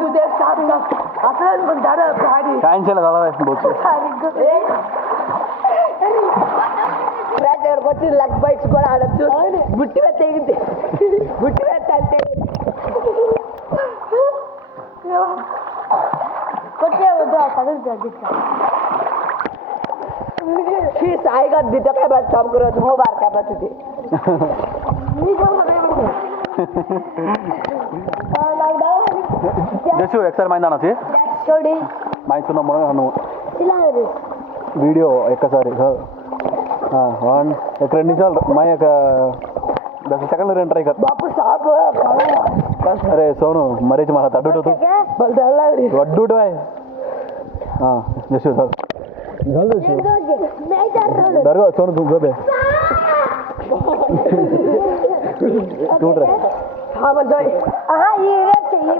तुझे साथ असं म्हणणार भारी కాయించాలి కదా బొచ్చు దగ్గరకు వచ్చి లెగ్ బైట్స్ కూడా ఆడచ్చు బుట్టి మీద తెగింది బుట్టి మీద తల్లితే సాయిగా దిట్టకాయ బాగా చంపుకోవచ్చు మో బార్ కెపాసిటీ జస్ట్ ఒకసారి మైందా నచ్చి చూడి మైసూర్ నువ్వు ఇలాంటి వీడియో ఒక్కసారి वन एक 2 निमिषाలు मैं एक 10 सेकंड रेंट ट्राई कर बापू साहब अरे सोनू मरेच मला तड्डू तू बल झाला वड्डू भाई हां जसू चल मैं जा रहा हूं दरगो सोनू तू गो बे टूट रहा हां बल हां ये चाहिए